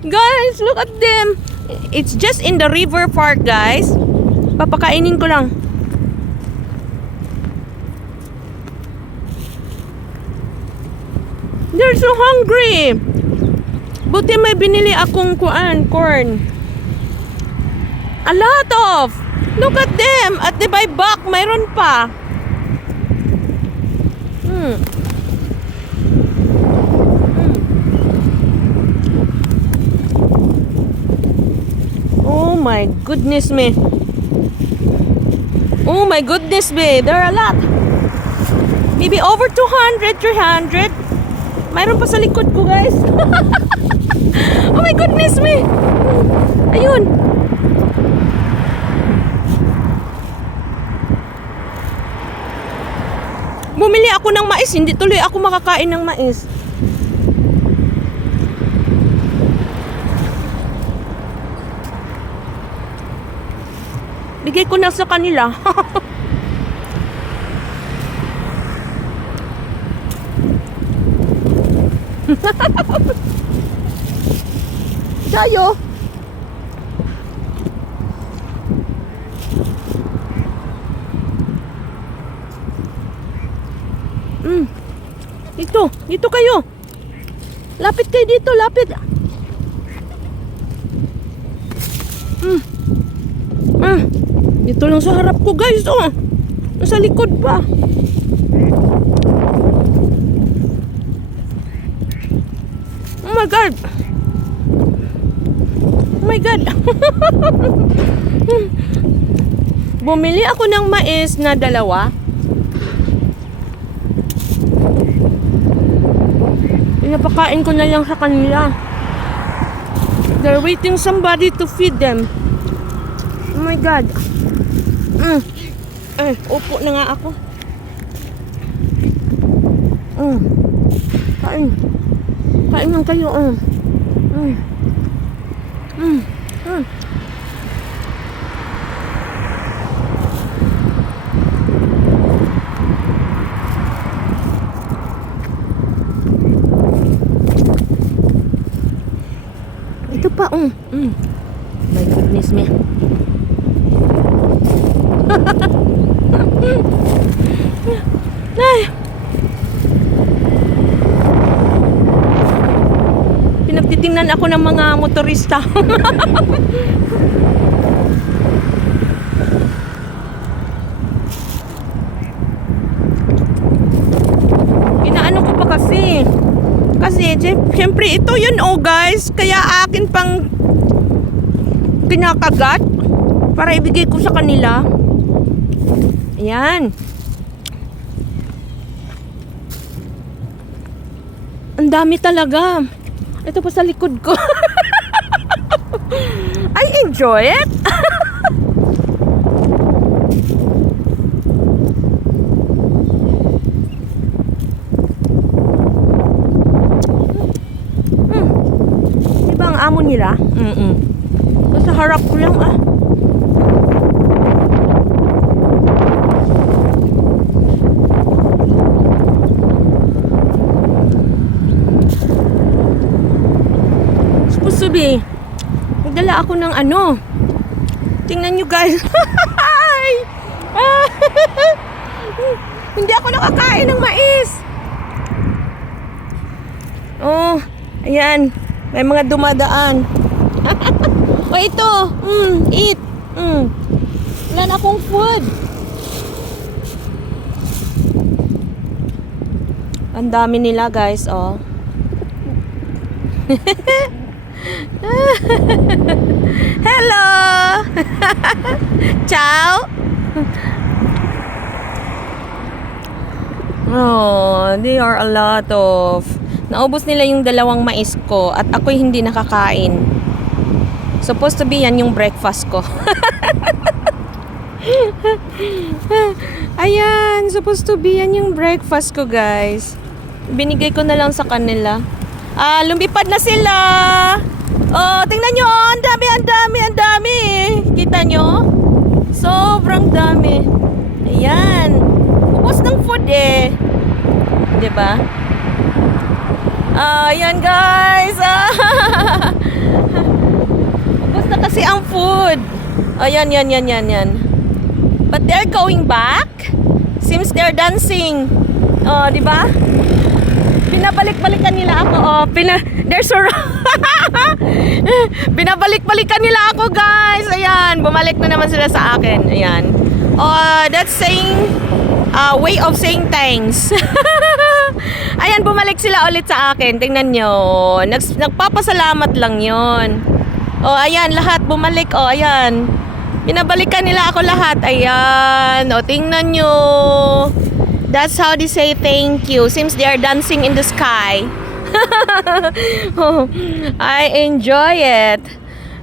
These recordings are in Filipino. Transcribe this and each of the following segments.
Guys, look at them. It's just in the river park, guys. Papakainin ko lang. They're so hungry. Buti may binili akong corn. A lot of. Look at them. At the by back, mayroon pa. Oh my goodness me. Oh my goodness me. There are a lot. Maybe over 200, 300. Mayroon pa sa likod ko, guys. Oh my goodness me. Ayun. Bumili ako ng mais. Hindi tuloy ako makakain ng mais. Bigay ko na sa kanila. Tayo. Dito kayo. Lapit kayo dito, lapit. Dito lang sa harap ko, guys. Oh. Nasa likod pa. Oh my God. Oh my God. Bumili ako ng mais na 2. Pinapakain ko na lang sa kanila. They're waiting somebody to feed them. Oh my God. Upo na nga ako. Kain. Kain lang kayo. Ito pa. My goodness me. Ay. Pinagtitingnan ako ng mga motorista. Inaano ko pa kasi. Kasi syempre ito yun guys. Kaya akin pang kinakagat para ibigay ko sa kanila. Ayan. Ang dami talaga. Ito pa sa likod ko. I enjoy it. Diba ang amo nila? Sa harap ko lang Subi, nagdala ako ng tingnan nyo guys. Hindi ako nakakain ng mais. Oh, ayan, may mga dumadaan. Ito, eat. Wala na akong food. Ang dami nila guys, Hello. Ciao. Oh, they are a lot of. Naubos nila yung 2 mais ko at ako'y hindi nakakain. Supposed to be yan yung breakfast ko. Ayan, supposed to be yan yung breakfast ko, guys. Binigay ko na lang sa kanila. Lumipad na sila. Oh, tingnan nyo, ang dami. Kita nyo? Sobrang dami. Ayan. Ubos ng food diba? Ayan guys. Ayan, yan. But they're going back. Seems they're dancing. Oh, di ba? Binabalik-balikan nila ako. Oh, they're so binabalik-balikan nila ako, guys. Ayan, bumalik na naman sila sa akin. Ayan. Oh, that's saying way of saying thanks. Ayan, bumalik sila ulit sa akin. Tingnan nyo. Nagpapasalamat lang yon. Oh, ayan, lahat bumalik. Oh, ayan. Binabalikan nila ako lahat. Ayan. O, tingnan nyo. That's how they say thank you. Seems they are dancing in the sky. I enjoy it.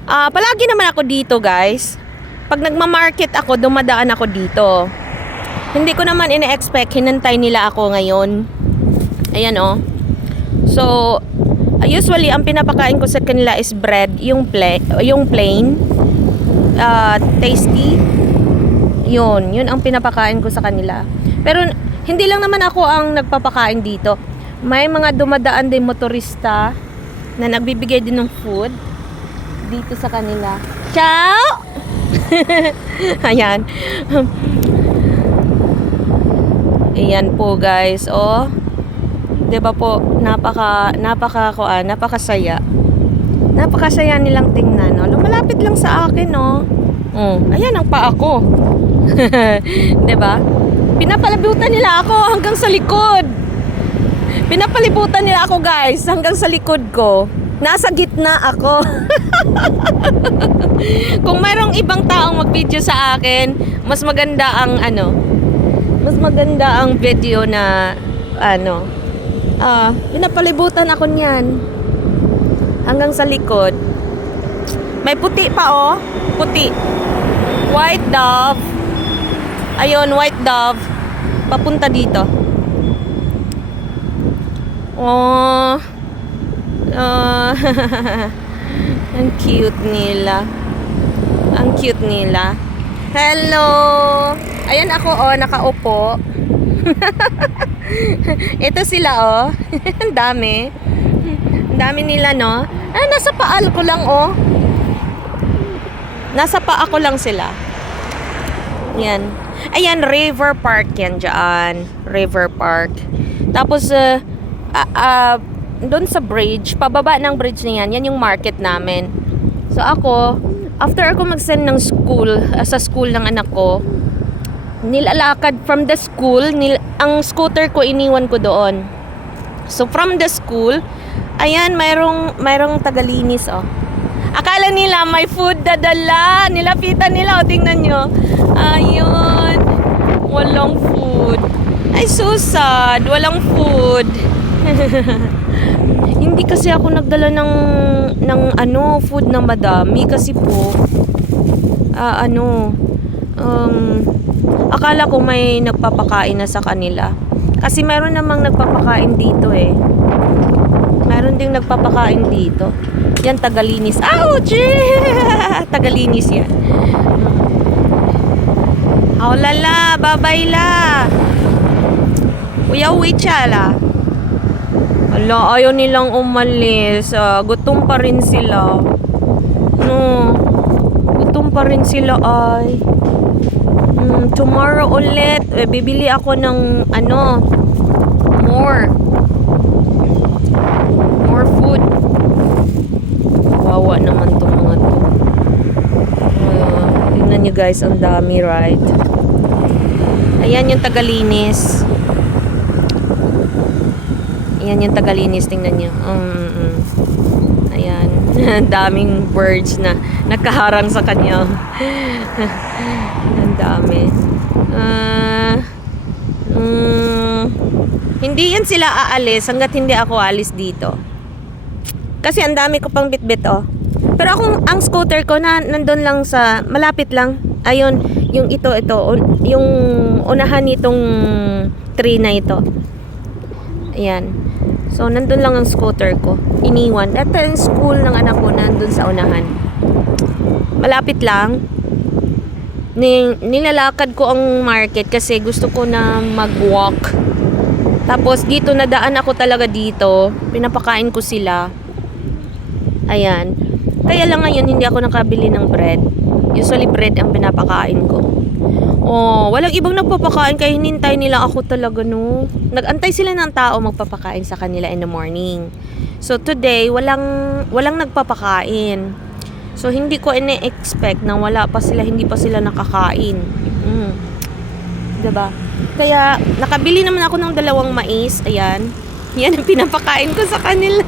Palagi naman ako dito, guys. Pag nagmamarket ako, dumadaan ako dito. Hindi ko naman ina-expect. Hinantay nila ako ngayon. Ayan, oh. So, usually, ang pinapakain ko sa kanila is bread. Yung plain. Tasty. Yun ang pinapakain ko sa kanila. Pero hindi lang naman ako ang nagpapakain dito. May mga dumadaan din motorista na nagbibigay din ng food dito sa kanila. Ciao! Ayan. Ayan po, guys. Oh. 'Di ba po, napakasaya. Napakasaya nilang tingnan, no? Lumalapit lang sa akin, no? Ayan ang paa ko. 'Di ba? Pinapalibutan nila ako hanggang sa likod. Pinapalibutan nila ako, guys, hanggang sa likod ko. Nasa gitna ako. Kung mayroong ibang taong mag-video sa akin, mas maganda ang video na pinapalibutan ako niyan hanggang sa likod. May puti pa, oh. Puti. White dove. Ayun, white dove. Papunta dito. Oh. Ang cute nila. Ang cute nila. Hello. Ayan ako, oh, nakaupo. Ito sila, oh. Ang dami. Ang dami nila, no? Nasa paal ko lang, oh. Nasa paa ko lang sila. Yan. Ayan, River Park yan dyan. River Park. Tapos, doon sa bridge, pababa ng bridge na yan, yan yung market namin. So ako, after ako mag-send ng school, sa school ng anak ko, nilalakad from the school, ang scooter ko iniwan ko doon. So from the school, ayan, mayroong tagalinis, oh. Akala nila may food dadala. Nilapitan nila, oh, tingnan nyo. Ayun. Walang food. Ay, so sad. Walang food. Hindi kasi ako nagdala ng food na madami kasi po akala ko may nagpapakain na sa kanila. Kasi meron namang nagpapakain dito, eh. Meron ding nagpapakain dito. Yan, tagalinis. Ouch! Tagalinis yan. Oh, lala. Babay la. Kuya, wichala. Ala, ayaw nilang umalis. Gutom pa rin sila. No. Gutom pa rin sila, ay. Tomorrow ulit, bibili ako ng more food. Wawa naman tong mga to. Tingnan nyo, guys, ang dami, right? Ayan yung tagalinis. Ayan yung tagalinis, tingnan nyo. Ayan. Daming birds na nakaharang sa kanya. Ang dami. Hindi yan sila aalis hanggat hindi ako aalis dito. Kasi ang dami ko pang bitbit, oh. Pero ang scooter ko nandun lang sa malapit lang. Ayun, yung ito, yung unahan nitong tree na ito. Ayan. So, nandun lang ang scooter ko. Iniwan. At yung school ng anak ko nandun sa unahan. Malapit lang. Nilalakad ko ang market kasi gusto ko na mag-walk. Tapos, dito nadaan ako talaga dito. Pinapakain ko sila. Ayan. Kaya lang ngayon, hindi ako nakabili ng bread. Usually bread ang pinapakain ko. Oh, walang ibang nagpapakain kaya hinintay nila ako talaga, no. Nagantay sila ng tao magpapakain sa kanila in the morning. So today, walang nagpapakain. So hindi ko ine-expect na hindi pa sila nakakain. 'Di ba? Kaya nakabili naman ako ng 2 mais. Ayan. Yan ang pinapakain ko sa kanila.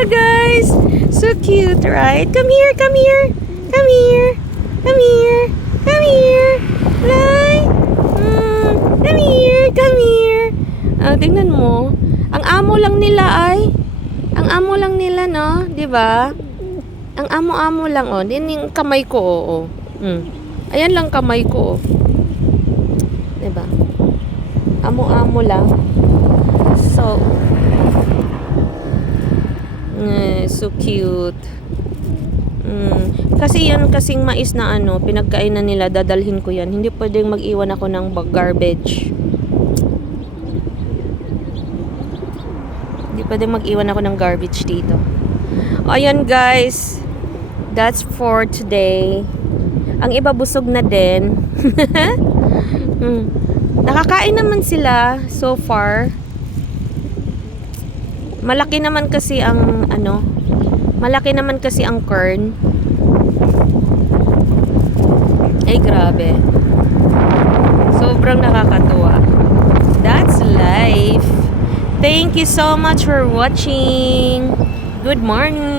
Guys, so cute, right? Come here, come here. Come here. Come here. Come here. Lai. Come here, come here. Tingnan mo. Ang amo lang nila, no? 'Di ba? Ang amo-amo lang, oh. Din yung kamay ko, oh. Ayan lang kamay ko, oh. 'Di ba? Amo-amo lang. So cute. Kasi yun kasing mais na pinagkainan nila, dadalhin ko yan. Hindi pwedeng mag-iwan ako ng garbage. Hindi pwedeng mag-iwan ako ng garbage dito. Ayan guys. That's for today. Ang iba busog na din. Nakakain naman sila so far. Malaki naman kasi ang corn. Ay grabe. Sobrang nakakatuwa. That's life. Thank you so much for watching. Good morning.